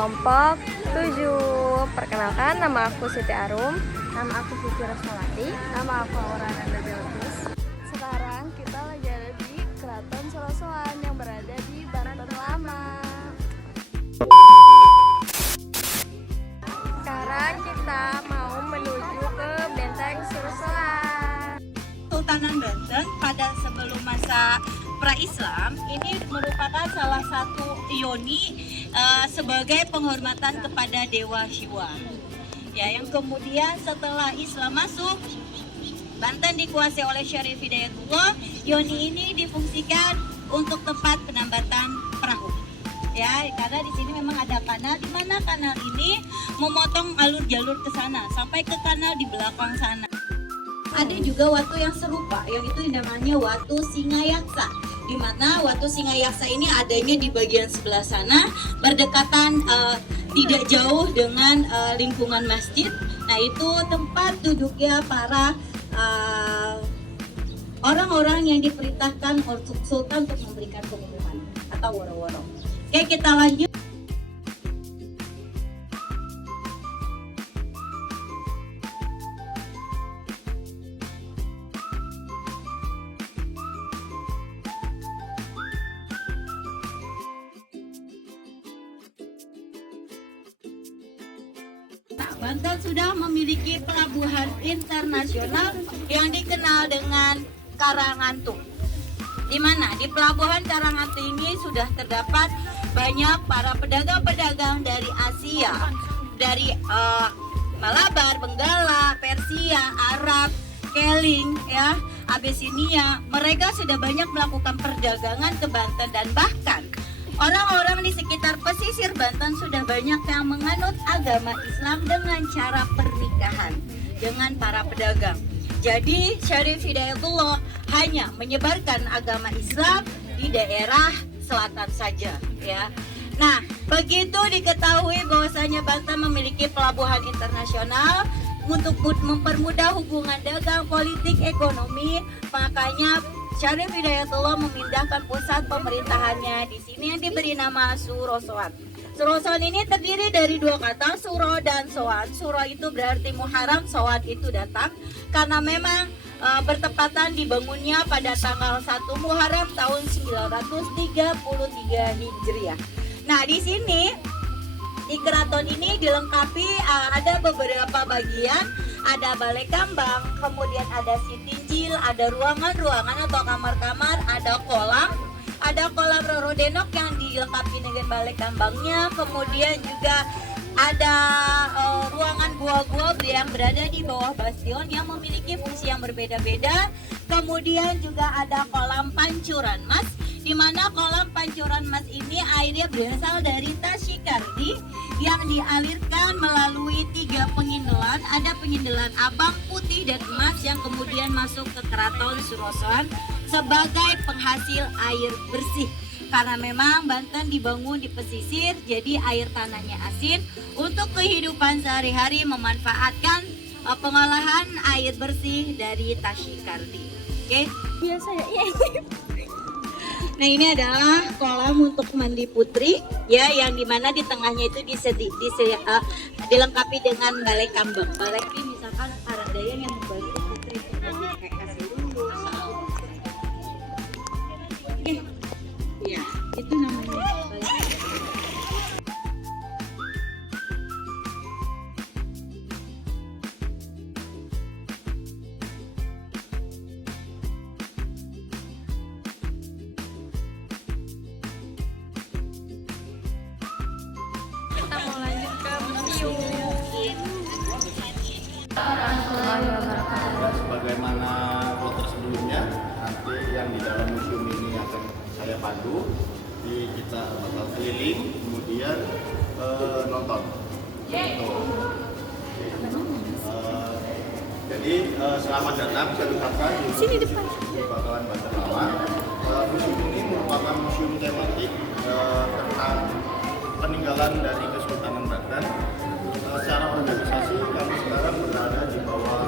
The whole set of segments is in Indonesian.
kelompok 7. Perkenalkan, nama aku Siti Arum. Nama aku Vivi Rosmawati. Nama aku Aura Nanda Belkis. Sekarang kita lagi ada di Keraton Sorosoan yang berada di Banten Lama. Sekarang kita mau menuju ke Benteng Sorosoan. Sultanan Banten pada sebelum masa pra-Islam ini merupakan salah satu yoni sebagai penghormatan kepada Dewa Siwa. Ya, yang kemudian setelah Islam masuk, Banten dikuasai oleh Syarif Hidayatullah. Yoni ini difungsikan untuk tempat penambatan perahu. Ya, karena di sini memang ada kanal, di mana kanal ini memotong alur jalur ke sana sampai ke kanal di belakang sana. Ada juga watu yang serupa, yang itu namanya watu Singayaksa, di mana watu Singayaksa ini adanya di bagian sebelah sana, berdekatan tidak jauh dengan lingkungan masjid. Nah, itu tempat duduknya para orang-orang yang diperintahkan oleh Sultan untuk memberikan pengumuman atau woro-woro. Oke, kita lanjut. Banten sudah memiliki pelabuhan internasional yang dikenal dengan Karangantung. Di mana di pelabuhan Karangantung ini sudah terdapat banyak para pedagang-pedagang dari Asia, dari Malabar, Benggala, Persia, Arab, Keling, ya, Abisinia. Mereka sudah banyak melakukan perdagangan ke Banten dan bahkan orang-orang di sekitar pesisir Banten sudah banyak yang menganut agama Islam dengan cara pernikahan dengan para pedagang. Jadi Syarif Hidayatullah hanya menyebarkan agama Islam di daerah selatan saja, ya. Nah, begitu diketahui bahwasanya Banten memiliki pelabuhan internasional untuk mempermudah hubungan dagang, politik, ekonomi, makanya Syarif Hidayatullah memindahkan pusat pemerintahannya di sini yang diberi nama Surosoan. Surosoan ini terdiri dari dua kata, suro dan soan. Suro itu berarti Muharram, soan itu datang, karena memang bertepatan dibangunnya pada tanggal 1 Muharram tahun 933 Hijriah. Nah, di sini di keraton ini dilengkapi ada beberapa bagian, ada balai kambang, kemudian ada sitinjil, ada ruangan-ruangan atau kamar-kamar, ada kolam Roro Denok yang dilengkapi dengan balai kambangnya, kemudian juga ada ruangan gua-gua yang berada di bawah bastion yang memiliki fungsi yang berbeda-beda. Kemudian juga ada kolam pancuran mas, di mana kolam pancuran mas ini airnya berasal dari Tashikardi yang dialirkan melalui 3 pengindelan. Ada pengindelan abang, putih, dan emas yang kemudian masuk ke Keraton Surosoan sebagai penghasil air bersih. Karena memang Banten dibangun di pesisir, jadi air tanahnya asin. Untuk kehidupan sehari-hari memanfaatkan pengolahan air bersih dari Tashikardi. Oke? Biasa ya, iya. Nah, ini adalah kolam untuk mandi putri, ya, yang dimana di tengahnya itu dilengkapi dengan balai kambang. Balai ini misalkan para dayan yang membantu putri kayak kasih dulu. Oke, ya, itu namanya balai kambang. Kita mau lanjut ke museum. Sebagaimana kloter sebelumnya, nanti yang di dalam museum ini akan saya pandu. Kita bakal keliling, kemudian nonton. Jadi selamat datang, saya ucapkan di sini depan di Bakalan Banten Lama. Museum ini merupakan museum tematik tentang peninggalan dari Kesultanan Banten. Secara organisasi kami sekarang berada di bawah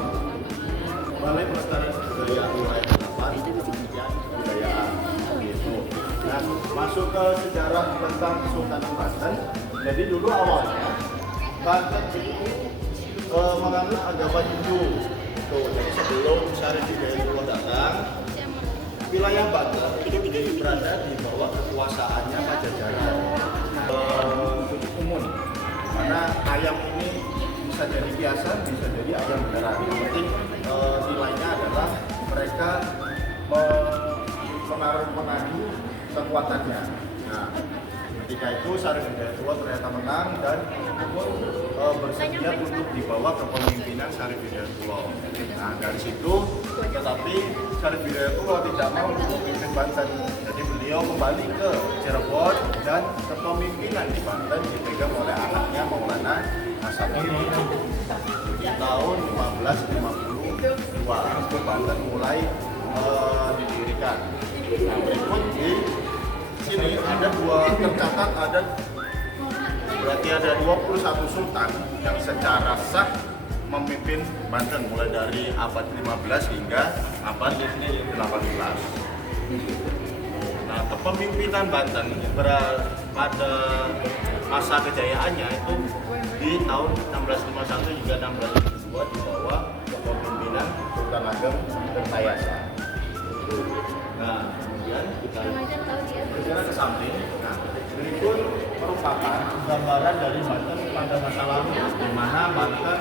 Balai Pelestarian Kebudayaan Wilayah 8 Kementerian Kebudayaan gitu. Dan masuk ke sejarah tentang Kesultanan Banten, Jadi dulu awalnya Banten itu menganut agama Hindu. Tuh, jadi sebelum Syarif Hidayatullah datang, wilayah Banten itu berada di bawah kekuasaannya Pajajaran. Untuk umum, karena ayam ini bisa jadi kiasan, bisa jadi ayam beneran. Yang penting nilainya adalah mereka menaruh kekuatannya. Nah, ketika itu Syarif Hidayatullah ternyata menang dan bersedia untuk dibawa ke pemimpinan Syarif Hidayatullah. Nah, dari situ tetapi Syarif Hidayatullah tidak mau memimpin Banten. Jadi beliau kembali ke Cirebon dan kepemimpinan di Banten dipegang oleh anaknya Maulana Hasanuddin. Di tahun 1552 itu Banten mulai didirikan. Nah, berikut di sini tercatat ada berarti ada 21 sultan yang secara sah memimpin Banten mulai dari abad 15 hingga abad 18. Nah, kepemimpinan Banten pada masa kejayaannya itu di tahun 1651 hingga 1672 di bawah kepemimpinan Sultan Ageng Tirtayasa. Nah, kemudian kita bergerak ke samping. Nah, berikut merupakan gambaran dari Banten pada masa lalu, di mana Banten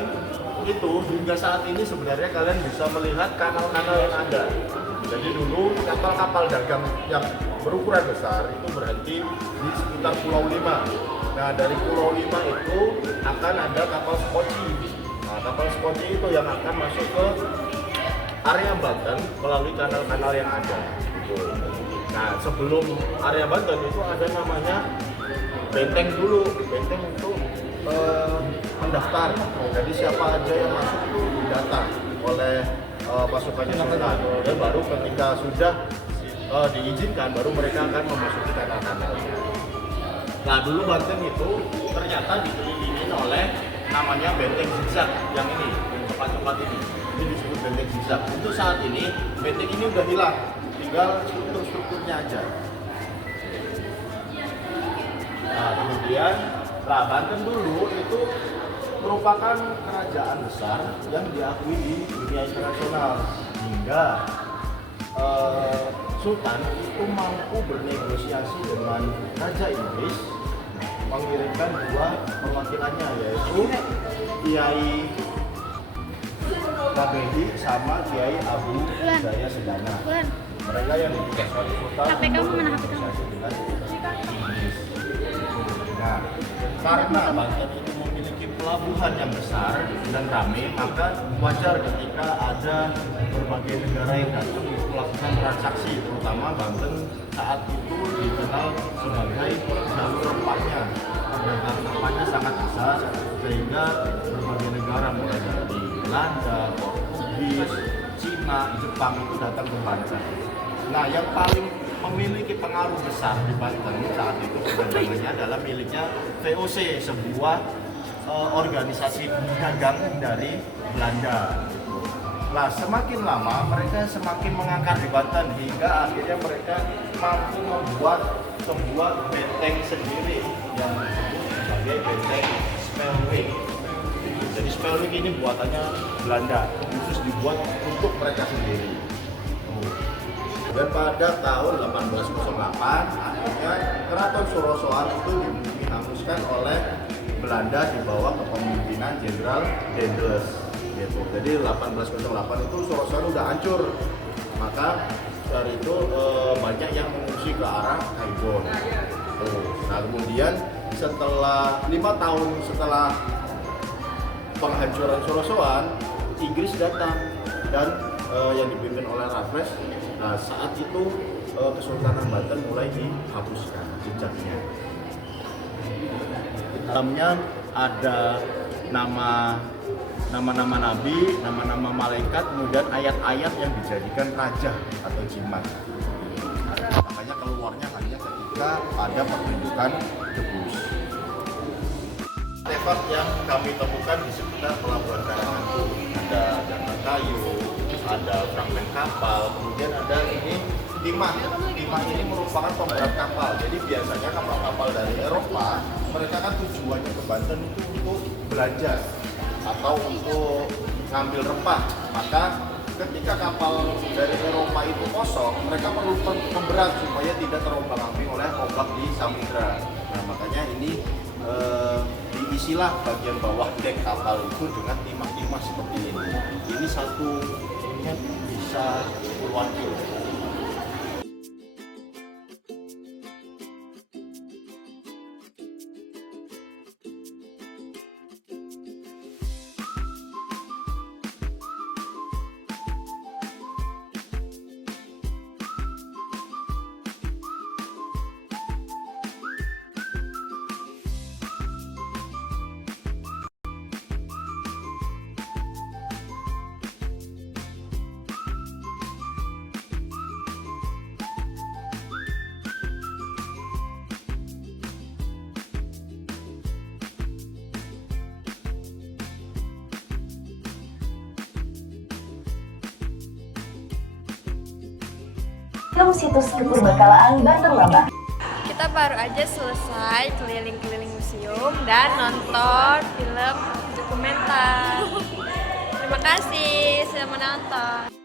itu hingga saat ini sebenarnya kalian bisa melihat kanal-kanal yang ada. Jadi dulu kapal-kapal dagang yang berukuran besar itu berhenti di sekitar Pulau Lima. Nah, dari Pulau Lima itu akan ada kapal skoci. Nah, kapal skoci itu yang akan masuk ke area Banten melalui kanal-kanal yang ada. Nah, sebelum area Banten itu ada namanya benteng dulu, benteng untuk mendaftar. Jadi siapa aja yang masuk itu didata oleh pasukannya Sultan. Dan baru ketika sudah diizinkan, baru mereka akan memasuki kanal-kanal. Nah, dulu Banten itu ternyata dikelilingi oleh namanya benteng zigzag yang ini, yang cepat-cepat ini. Ini disebut benteng zigzag. Untuk saat ini benteng ini udah hilang, tinggal struktur-strukturnya aja. Nah, kemudian Banten dulu itu merupakan kerajaan besar yang diakui di dunia internasional hingga Sultan itu mampu bernegosiasi dengan Raja Inggris mengirimkan dua perwakilannya, yaitu Kiai Kabehi sama Kiai Abu Jaya Sedana. Mereka yang dibuka oleh Sultan bernegosiasi dengan Inggris. Nah, karena Banten itu memiliki pelabuhan yang besar dan ramai, maka wajar ketika ada berbagai negara yang datang untuk melakukan transaksi, terutama Banten saat itu dikenal sebagai jalur rempahnya. Perdagangan rempahnya sangat besar sehingga berbagai negara mulai dari Belanda, Portugis, Cina, Jepang itu datang ke Banten. Nah, yang paling memiliki pengaruh besar di Banten saat itu perdagangannya adalah miliknya VOC, sebuah organisasi dagang dari Belanda. Nah, semakin lama mereka semakin mengangkat di Banten hingga akhirnya mereka mampu membuat sebuah benteng sendiri yang disebut sebagai benteng Spelwijk. Jadi Spelwijk ini buatannya Belanda, khusus dibuat untuk mereka sendiri. Dan pada tahun 1808 akhirnya Keraton Sorosoan itu dihanguskan oleh Belanda di bawah kepemimpinan Jenderal Daendels. Gitu. Jadi 1808 itu Sorosoan udah hancur, maka dari itu banyak yang mengungsi ke arah Kaibon. Nah, kemudian setelah 5 tahun setelah penghancuran Sorosoan, Inggris datang dan yang dipimpin oleh Raffles. Nah, saat itu Kesultanan Banten mulai dihapuskan jejaknya. Di dalamnya ada nama-nama nabi, nama-nama malaikat, kemudian ayat-ayat yang dijadikan raja atau jimat. Makanya keluarnya hanya ketika ada pertunjukan debus. Artefak yang kami temukan di sekitar pelabuhan Karangantu, ada jangkar kayu, ada fragmen kapal, kemudian ada ini timah. Timah ini merupakan pemberat kapal. Jadi biasanya kapal-kapal dari Eropa mereka kan tujuannya ke Banten itu untuk belajar atau untuk ngambil rempah. Maka ketika kapal dari Eropa itu kosong, mereka perlu pemberat supaya tidak terombang-ambing oleh ombak di samudra. Nah, makanya ini diisilah bagian bawah dek kapal itu dengan timah-timah seperti ini. Ini satu net bisa puluhan kilo. Situs Kepurbakalaan Banten Lama. Kita baru aja selesai keliling-keliling museum dan nonton film dokumenter. Terima kasih sudah menonton.